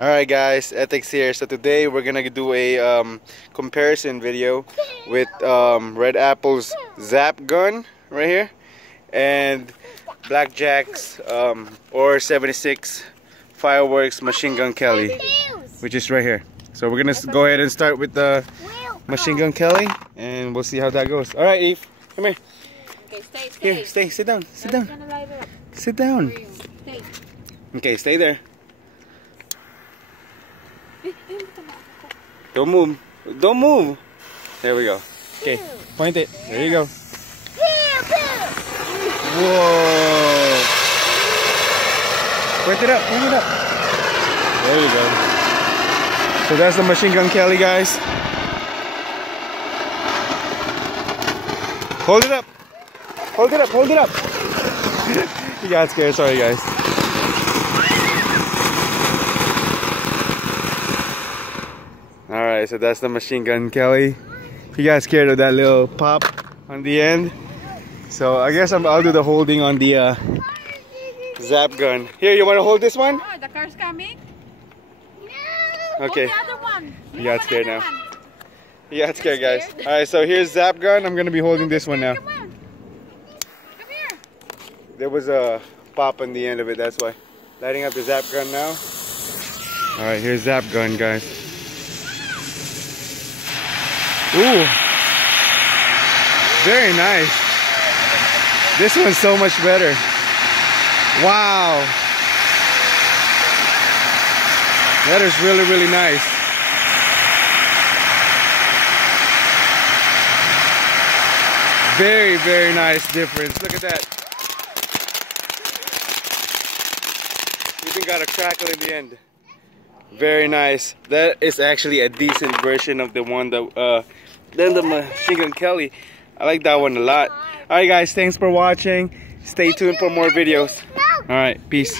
Alright guys, Ethics here. So today we're gonna do a comparison video with Red Apple's Zap Gun right here and Blackjack's or 76 Fireworks Machine Gun Kelley, which is right here. So we're gonna go ahead and start with the Machine Gun Kelley and we'll see how that goes. Alright Eve, come here. Okay, stay. Here, stay, sit down, sit down. Sit down. Stay. Okay, stay there. Don't move. Don't move. There we go. Okay, point it. There you go. Whoa. Point it up. Point it up. There you go. So that's the Machine Gun Kelley, guys. Hold it up. Hold it up. Hold it up. You got scared. Sorry, guys. Alright, so that's the Machine Gun Kelley. He got scared of that little pop on the end. So I guess I'll do the holding on the Zap Gun. Here, you want to hold this one? Oh, the car's coming? No! Okay. Hold the other one. He got scared now. He got scared, guys. Alright, so here's Zap Gun. I'm going to be holding this one now. Come on. Come here. There was a pop on the end of it, that's why. Lighting up the Zap Gun now. Alright, here's Zap Gun, guys. Ooh, very nice. This one's so much better. Wow, that is really, really nice. Very, very nice difference. Look at that. Even got a crackle in the end. Very nice. That is actually a decent version of the one that then the Machine Gun Kelley. I like that one a lot. Alright guys, thanks for watching. Stay tuned for more videos. Alright, peace.